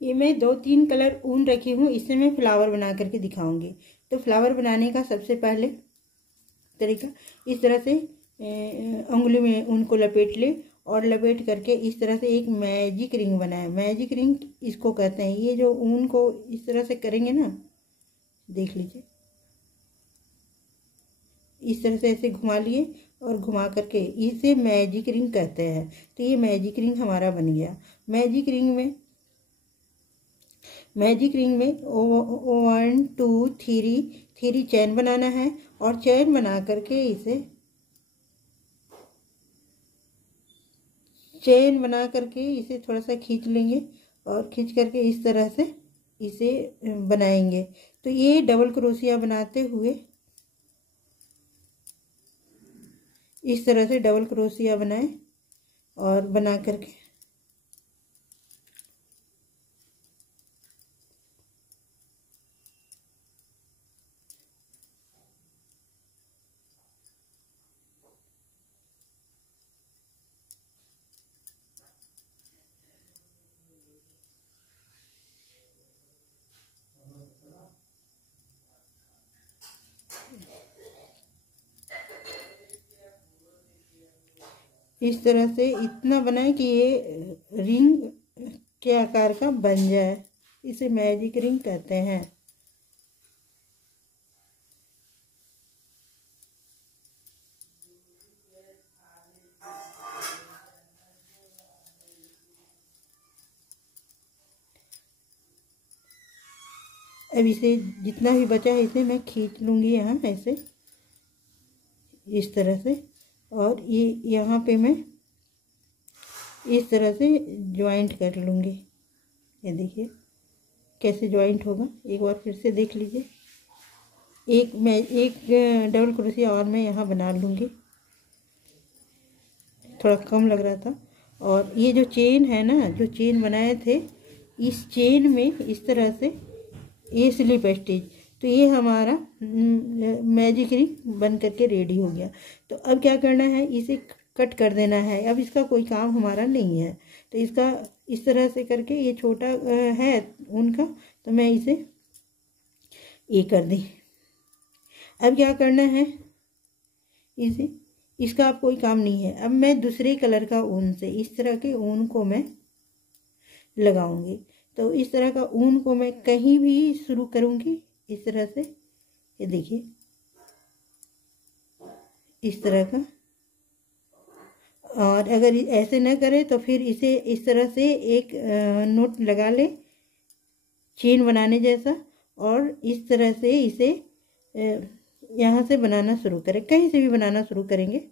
ये मैं 2-3 कलर ऊन रखी हूँ, इससे मैं फ्लावर बना करके दिखाऊंगी। तो फ्लावर बनाने का सबसे पहले तरीका, इस तरह से उंगली में ऊन को लपेट ले और लपेट करके इस तरह से एक मैजिक रिंग बनाए। मैजिक रिंग इसको कहते हैं। ये जो ऊन को इस तरह से करेंगे ना, देख लीजिए, इस तरह से ऐसे घुमा लिए और घुमा करके इसे मैजिक रिंग कहते हैं। तो ये मैजिक रिंग हमारा बन गया। मैजिक रिंग में 1 2 3 चैन बनाना है और चैन बना करके इसे थोड़ा सा खींच लेंगे और खींच करके इस तरह से इसे बनाएंगे। तो ये डबल क्रोशिया बनाते हुए इस तरह से डबल क्रोशिया बनाएं और बना करके इस तरह से इतना बनाए कि ये रिंग के आकार का बन जाए। इसे मैजिक रिंग कहते हैं। अब इसे जितना भी बचा है इसे मैं खींच लूँगी यहाँ ऐसे, इस तरह से, और ये यहाँ पे मैं इस तरह से ज्वाइंट कर लूँगी। ये देखिए कैसे ज्वाइंट होगा, एक बार फिर से देख लीजिए। एक डबल क्रोशिया और मैं यहाँ बना लूँगी, थोड़ा कम लग रहा था। और ये जो चेन है ना, जो चेन बनाए थे, इस चेन में इस तरह से ये स्लिप स्टिच, तो ये हमारा मैजिक रिंग बन करके रेडी हो गया। तो अब क्या करना है, इसे कट कर देना है। अब इसका कोई काम हमारा नहीं है। तो इसका इस तरह से करके, ये छोटा है उनका, तो मैं इसे ये कर दी। अब क्या करना है, इसका अब कोई काम नहीं है। अब मैं दूसरे कलर का ऊन से इस तरह के ऊन को मैं लगाऊंगी। तो इस तरह का ऊन को मैं कहीं भी शुरू करूंगी इस तरह से, ये देखिए इस तरह का। और अगर ऐसे न करे तो फिर इसे इस तरह से एक नोट लगा ले चेन बनाने जैसा, और इस तरह से इसे यहाँ से बनाना शुरू करें। कहीं से भी बनाना शुरू करेंगे,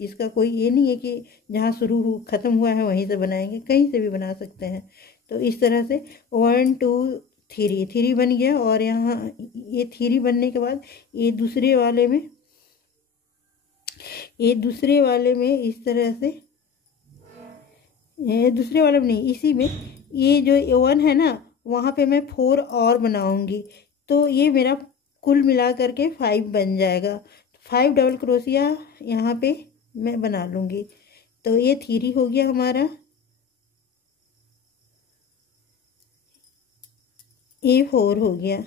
इसका कोई ये नहीं है कि जहाँ शुरू ख़त्म हुआ है वहीं से बनाएंगे, कहीं से भी बना सकते हैं। तो इस तरह से 1 2 3 बन गया। और यहाँ ये 3 बनने के बाद ये दूसरे वाले में इस तरह से, दूसरे वाले में नहीं, इसी में ये जो 1 है ना, वहाँ पे मैं 4 और बनाऊंगी। तो ये मेरा कुल मिला करके 5 बन जाएगा। 5 डबल क्रोशिया यहाँ पे मैं बना लूँगी। तो ये 3 हो गया हमारा, ये 4 हो गया,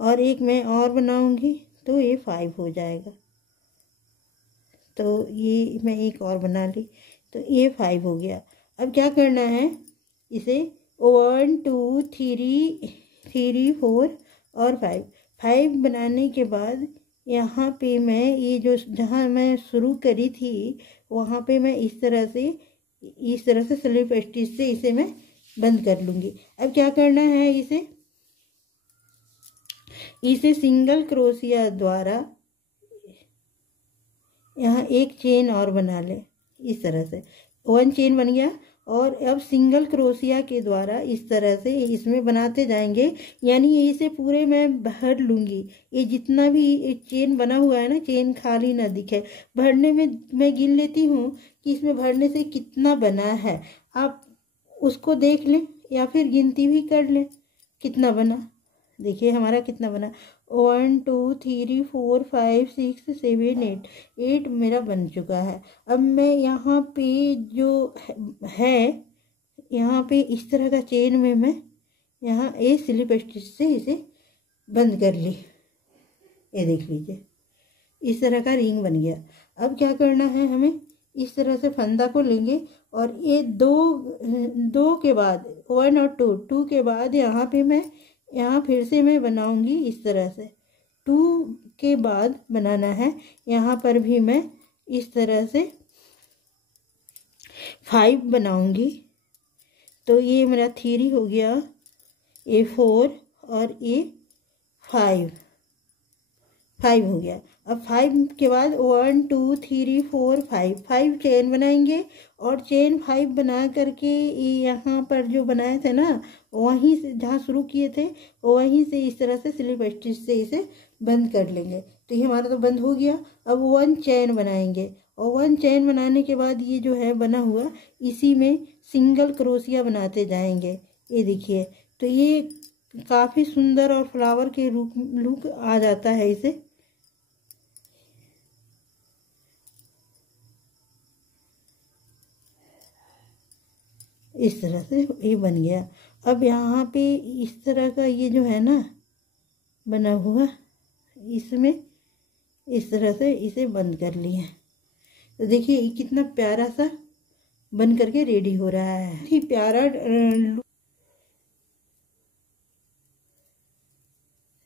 और एक मैं और बनाऊंगी तो ये 5 हो जाएगा। तो ये मैं एक और बना ली, तो ये 5 हो गया। अब क्या करना है, इसे 1 2 3 4 और 5 बनाने के बाद यहाँ पे मैं ये जो जहाँ मैं शुरू करी थी वहाँ पे मैं इस तरह से स्लिप स्टिच से इसे मैं बंद कर लूँगी। अब क्या करना है, इसे सिंगल क्रोशिया द्वारा यहाँ एक चेन और बना ले। इस तरह से 1 चेन बन गया, और अब सिंगल क्रोशिया के द्वारा इस तरह से इसमें बनाते जाएंगे। यानी इसे पूरे मैं भर लूँगी। ये जितना भी चेन बना हुआ है ना, चेन खाली ना दिखे। भरने में मैं गिन लेती हूँ कि इसमें भरने से कितना बना है, आप उसको देख लें या फिर गिनती भी कर लें कितना बना। देखिए हमारा कितना बना, 1 2 3 4 5 6 7 8 मेरा बन चुका है। अब मैं यहाँ पे जो है यहाँ पे इस तरह का चेन में मैं यहाँ एक स्लिप स्टिच से इसे बंद कर ली। ये देख लीजिए, इस तरह का रिंग बन गया। अब क्या करना है, हमें इस तरह से फंदा को लेंगे और ये दो के बाद 1 और 2 के बाद यहाँ पे मैं यहाँ फिर से मैं बनाऊंगी इस तरह से। 2 के बाद बनाना है, यहाँ पर भी मैं इस तरह से 5 बनाऊंगी। तो ये मेरा 3 हो गया, ये 4 और ये 5 हो गया। अब 5 के बाद 1 2 3 4 5 चेन बनाएंगे और चेन 5 बना करके यहाँ पर जो बनाए थे ना, वहीं से जहाँ शुरू किए थे वहीं से इस तरह से स्लिप स्टिच से इसे बंद कर लेंगे। तो ये हमारा तो बंद हो गया। अब 1 चेन बनाएंगे और 1 चेन बनाने के बाद ये जो है बना हुआ, इसी में सिंगल क्रोशिया बनाते जाएंगे। ये देखिए, तो ये काफ़ी सुंदर और फ्लावर के रूप लुक आ जाता है इसे। इस तरह से ये बन गया। अब यहाँ पे इस तरह का ये जो है ना बना हुआ, इसमें इस तरह से इसे बंद कर लिए। तो देखिए ये कितना प्यारा सा बन करके रेडी हो रहा है, ही प्यारा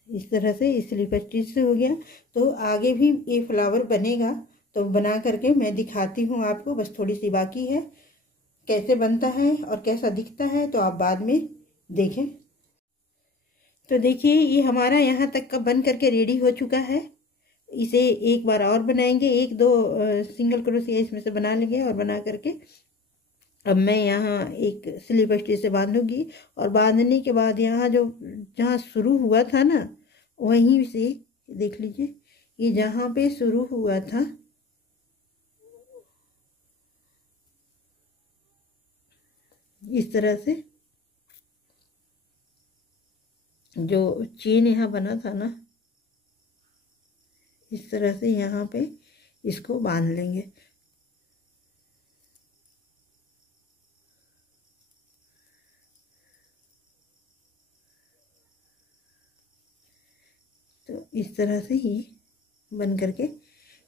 इस तरह से स्लिप स्टिच से हो गया। तो आगे भी ये फ्लावर बनेगा, तो बना करके मैं दिखाती हूँ आपको। बस थोड़ी सी बाकी है, कैसे बनता है और कैसा दिखता है तो आप बाद में देखें। तो देखिए ये हमारा यहाँ तक का बन करके रेडी हो चुका है। इसे एक बार और बनाएंगे, 1 2 सिंगल क्रोशिया इसमें से बना लेंगे और बना करके अब मैं यहाँ एक स्लिप स्टिच से बांधूंगी। और बांधने के बाद यहाँ जो जहाँ शुरू हुआ था ना, वहीं से देख लीजिए, ये जहाँ पे शुरू हुआ था इस तरह से जो चेन यहाँ बना था ना, इस तरह से यहाँ पे इसको बांध लेंगे। तो इस तरह से ही बन करके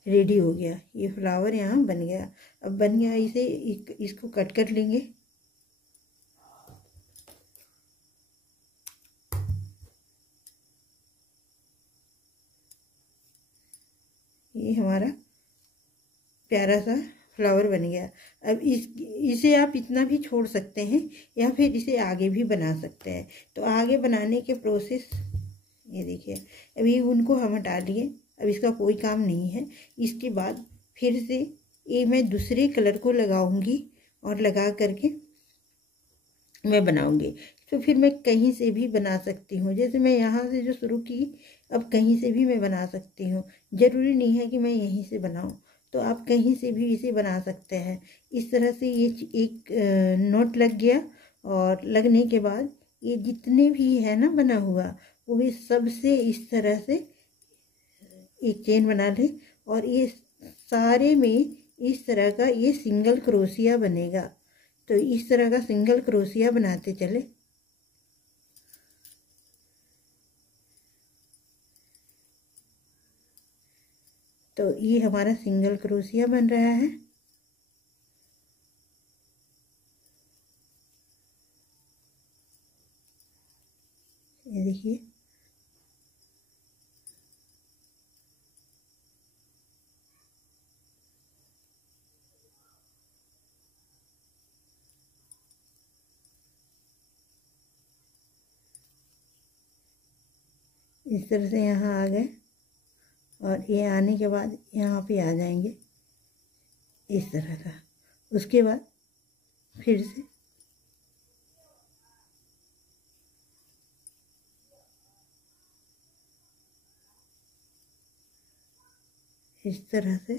रेडी हो गया। ये फ्लावर यहाँ बन गया। अब बन गया, इसे इसको कट कर लेंगे। ये हमारा प्यारा सा फ्लावर बन गया। अब इसे आप इतना भी छोड़ सकते हैं या फिर इसे आगे भी बना सकते हैं। तो आगे बनाने के प्रोसेस ये देखिए, अभी उनको हम हटा दिए, अब इसका कोई काम नहीं है। इसके बाद फिर से ये मैं दूसरे कलर को लगाऊंगी और लगा करके मैं बनाऊंगी। तो फिर मैं कहीं से भी बना सकती हूँ, जैसे मैं यहाँ से जो शुरू की, अब कहीं से भी मैं बना सकती हूँ। ज़रूरी नहीं है कि मैं यहीं से बनाऊँ, तो आप कहीं से भी इसे बना सकते हैं। इस तरह से ये एक नोट लग गया और लगने के बाद ये जितने भी है ना बना हुआ, वो भी सबसे इस तरह से एक चेन बना ले और ये सारे में इस तरह का ये सिंगल क्रोशिया बनेगा। तो इस तरह का सिंगल क्रोशिया बनाते चले। तो ये हमारा सिंगल क्रोशिया बन रहा है। ये देखिए, इस तरह से यहाँ आ गए और ये आने के बाद यहाँ पे आ जाएंगे इस तरह का। उसके बाद फिर से इस तरह से।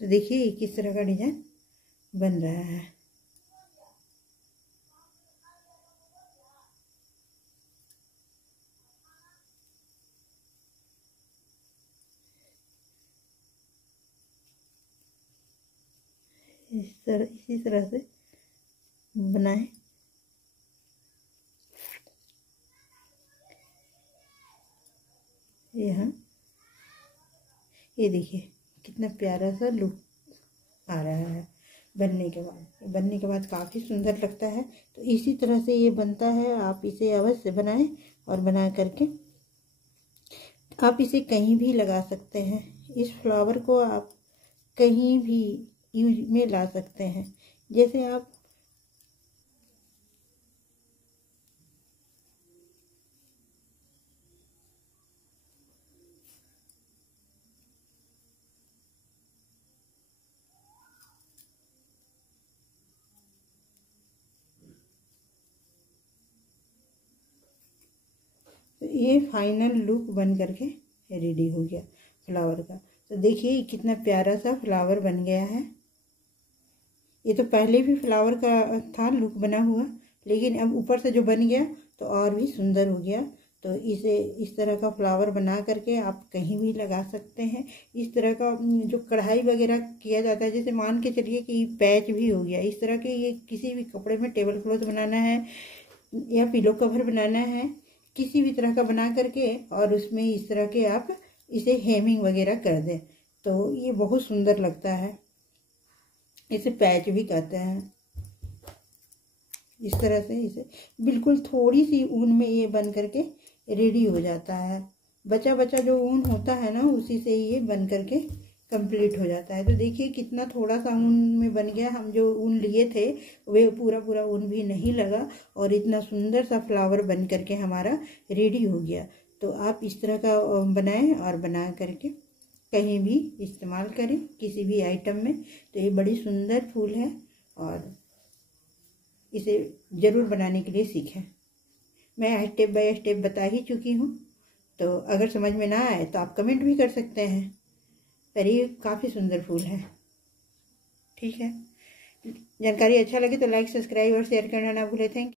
तो देखिए ये किस तरह का डिजाइन बन रहा है। इसी तरह से बनाएं। यहाँ ये देखिए कितना प्यारा सा लुक आ रहा है बनने के बाद काफ़ी सुंदर लगता है। तो इसी तरह से ये बनता है, आप इसे अवश्य बनाएं और बना करके आप इसे कहीं भी लगा सकते हैं। इस फ्लावर को आप कहीं भी यूज में ला सकते हैं। जैसे आप तो ये फाइनल लुक बन करके रेडी हो गया फ्लावर का। तो देखिए कितना प्यारा सा फ्लावर बन गया है। ये तो पहले भी फ्लावर का था लुक बना हुआ, लेकिन अब ऊपर से जो बन गया तो और भी सुंदर हो गया। तो इसे इस तरह का फ्लावर बना करके आप कहीं भी लगा सकते हैं। इस तरह का जो कढ़ाई वगैरह किया जाता है, जैसे मान के चलिए कि पैच भी हो गया, इस तरह के ये किसी भी कपड़े में टेबल क्लॉथ बनाना है या पिलो कवर बनाना है, किसी भी तरह का बना करके और उसमें इस तरह के आप इसे हेमिंग वगैरह कर दें तो ये बहुत सुंदर लगता है। इसे पैच भी कहते हैं। इस तरह से इसे बिल्कुल थोड़ी सी ऊन में ये बन करके रेडी हो जाता है। बचा बचा जो ऊन होता है ना, उसी से ये बन करके कंप्लीट हो जाता है। तो देखिए कितना थोड़ा सा ऊन में बन गया। हम जो ऊन लिए थे वे पूरा ऊन भी नहीं लगा और इतना सुंदर सा फ्लावर बन करके हमारा रेडी हो गया। तो आप इस तरह का बनाएं और बना करके कहीं भी इस्तेमाल करें किसी भी आइटम में। तो ये बड़ी सुंदर फूल है और इसे ज़रूर बनाने के लिए सीखें। मैं स्टेप बाय स्टेप बता ही चुकी हूँ, तो अगर समझ में ना आए तो आप कमेंट भी कर सकते हैं। पर ये काफ़ी सुंदर फूल है। ठीक है, जानकारी अच्छा लगे तो लाइक, सब्सक्राइब और शेयर करना ना भूलें। Thank you.